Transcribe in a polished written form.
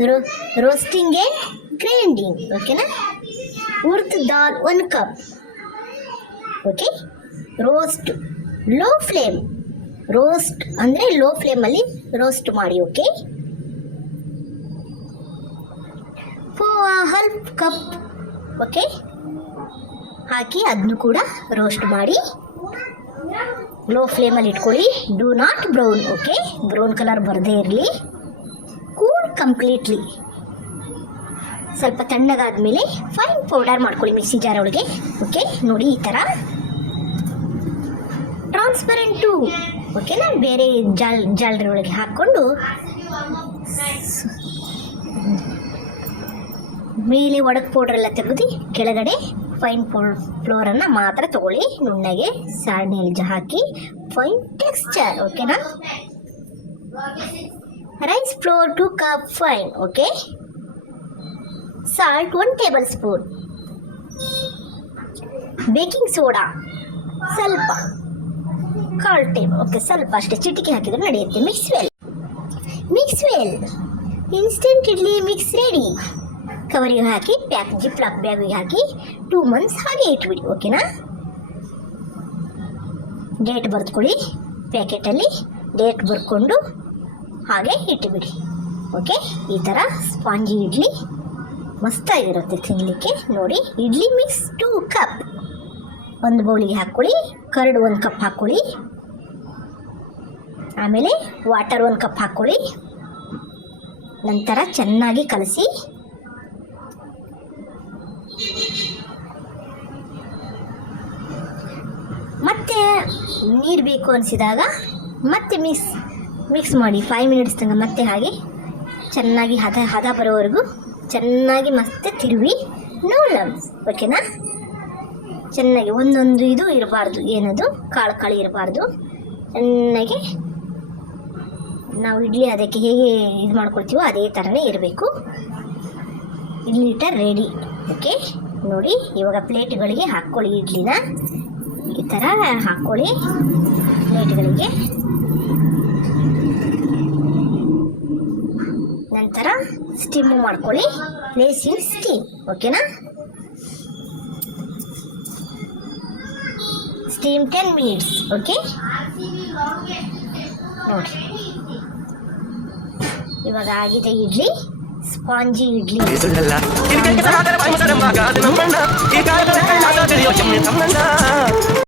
roasting and grinding ओकेना उर्द दाल 1 cup okay roast low flame roast ಅಂದರೆ low flame ಅಲ್ಲಿ roast ಮಾಡಿ ಓಕೆ ಹಾಫ್ ಕಪ್ ಓಕೆ ಹಾಕಿ ಅದನ್ನು ಕೂಡ ರೋಸ್ಟ್ ಮಾಡಿ ಲೋ ಫ್ಲೇಮಲ್ಲಿ ಇಟ್ಕೊಳ್ಳಿ do not brown okay brown colour ಬರದೇ ಇರಲಿ ಕೂಲ್ ಕಂಪ್ಲೀಟ್ಲಿ ಸ್ವಲ್ಪ ತಣ್ಣಗಾದ್ಮೇಲೆ ಫೈನ್ ಪೌಡರ್ ಮಾಡ್ಕೊಳ್ಳಿ ಮಿಕ್ಸಿ ಜಾರ್ ಒಳಗೆ ಓಕೆ ನೋಡಿ ಈ ಥರ ಟ್ರಾನ್ಸ್ಪರೆಂಟು ಓಕೆನಾ ಬೇರೆ ಜಾಲರಿ ಒಳಗೆ ಹಾಕ್ಕೊಂಡು ಮೇಲೆ ಒಡಕ್ ಪೌಡರ್ ಎಲ್ಲ ತೆಗೆದು ಕೆಳಗಡೆ ಫೈನ್ ಫ್ಲೋರನ್ನು ಮಾತ್ರ ತಗೊಳ್ಳಿ ನುಣ್ಣಗೆ ಸಾರಣೆಯಲ್ಲಿ ಹಾಕಿ ಫೈನ್ ಟೆಕ್ಸ್ಚರ್ ಓಕೆನಾ rice flour 2 cup fine okay salt 1 tablespoon baking soda ಸ್ವಲ್ಪ ಕಾಲ್ ಟೇಬಲ್ ಓಕೆ ಸ್ವಲ್ಪ ಅಷ್ಟೇ ಚಿಟಿಕೆ ಹಾಕಿದ್ರೆ ನಡೆಯುತ್ತೆ mix well instant idli mix ready ಕವರಿಗೆ ಹಾಕಿ ಪ್ಯಾಕ್ ಜಿಪ್ಲಾಕ್ ಬ್ಯಾಗಿಗೆ ಹಾಕಿ 2 ಮಂತ್ಸ್ ಹಾಗೆ ಇಟ್ಬಿಡಿ ಓಕೆನಾ ಡೇಟ್ ಬರೆದುಕೊಳ್ಳಿ ಪ್ಯಾಕೆಟಲ್ಲಿ ಡೇಟ್ ಬರ್ಕೊಂಡು ಹಾಗೆ ಇಟ್ಟುಬಿಡಿ ಓಕೆ ಈ ಥರ ಸ್ಪಾಂಜಿ ಇಡ್ಲಿ ಮಸ್ತಾಗಿರುತ್ತೆ ತಿನ್ನಲಿಕ್ಕೆ ನೋಡಿ ಇಡ್ಲಿ ಮಿಕ್ಸ್ 2 ಕಪ್ ಒಂದು ಬೌಲಿಗೆ ಹಾಕ್ಕೊಳ್ಳಿ ಕರ್ಡ್ 1 ಕಪ್ ಹಾಕ್ಕೊಳ್ಳಿ ಆಮೇಲೆ ವಾಟರ್ 1 ಕಪ್ ಹಾಕ್ಕೊಳ್ಳಿ ನಂತರ ಚೆನ್ನಾಗಿ ಕಲಸಿ ಮತ್ತೆ ನೀರು ಬೇಕು ಅನಿಸಿದಾಗ ಮತ್ತೆ ಮಿಕ್ಸ್ ಮಾಡಿ 5 ಮಿನಿಟ್ಸ್ ತನಕ ಮತ್ತೆ ಹಾಗೆ ಚೆನ್ನಾಗಿ ಹದ ಬರೋವರೆಗೂ ಚೆನ್ನಾಗಿ ಮತ್ತೆ ತಿರುವಿ ನೋ ಲಮ್ಸ್ ಓಕೆನಾ ಚೆನ್ನಾಗಿ ಒಂದೊಂದು ಇದು ಇರಬಾರ್ದು ಏನದು ಕಾಳು ಇರಬಾರ್ದು ಚೆನ್ನಾಗಿ ನಾವು ಇಡ್ಲಿ ಅದಕ್ಕೆ ಹೇಗೆ ಇದು ಮಾಡ್ಕೊಳ್ತೀವೋ ಅದೇ ಥರನೇ ಇರಬೇಕು ಇಡ್ಲಿ ಹಿಟ್ಟು ರೆಡಿ ಓಕೆ ನೋಡಿ ಇವಾಗ ಪ್ಲೇಟ್ಗಳಿಗೆ ಹಾಕ್ಕೊಳ್ಳಿ ಇಡ್ಲಿನ ಈ ಥರ ಹಾಕ್ಕೊಳ್ಳಿ ಪ್ಲೇಟ್ಗಳಿಗೆ ನಂತರ ಸ್ಟೀಮ್ ಮಾಡ್ಕೊಳ್ಳಿ ಪ್ಲೇಸ್ ಇನ್ ಸ್ಟೀಮ್ ಓಕೆನಾ ಸ್ಟೀಮ್ 10 ಮಿನಿಟ್ಸ್ ಓಕೆ ನೋಡಿ ಇವಾಗ ಆಗಿದೆ ಇಡ್ಲಿ ಸ್ಪಾಂಜಿ ಇಡ್ಲಿ